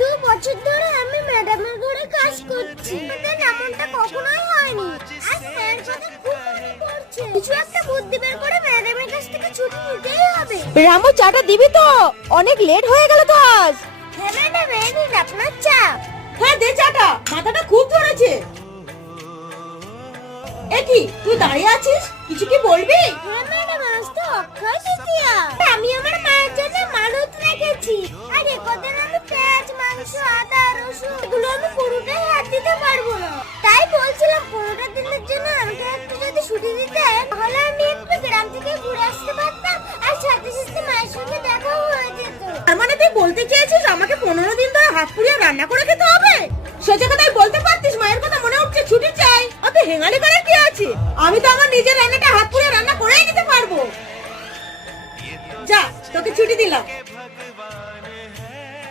2 বছর ধরে আমি ম্যাডামের ঘরে কাজ করছি, আমাদের এমনটা কখনোই হয়নি। আজ স্যারের কথা খুব মনে পড়ছে। কিছু একটা বুদ্ধি বের করে ম্যাডামের কাছ থেকে ছুটি নিতেই হবে। রামু, চাটা দিবি তো? অনেক লেট হয়ে গেল তো আজ। হ্যাঁ ম্যাডাম, এই নিন আপনার চা। হ্যাঁ দে চাটা, মাথাটা খুব ধরেছে। কি তুই দাঁড়িয়ে আছিস, কিছু কি বলবি? হ্যাঁ ম্যাডাম, আজ তো অক্ষয় তৃতীয়া। আমি আমার মায়ের জন্য মানত রেখেছি। আর একদিন আমি পেঁয়াজ, মাংস, আদা, রসুন এগুলো আমি পুরোটাই হাত দিতে পারবো না। তাই বলছিলাম 15টা দিনের জন্য আমাকে একটু যদি ছুটি দিতেন, তাহলে আমি একটু গ্রাম থেকে ঘুরে আসতে পারতাম আর সাথে সাথে মায়ের সঙ্গে দেখাও হয়ে যেত। তার মানে তুই বলতে চেয়েছিস আমাকে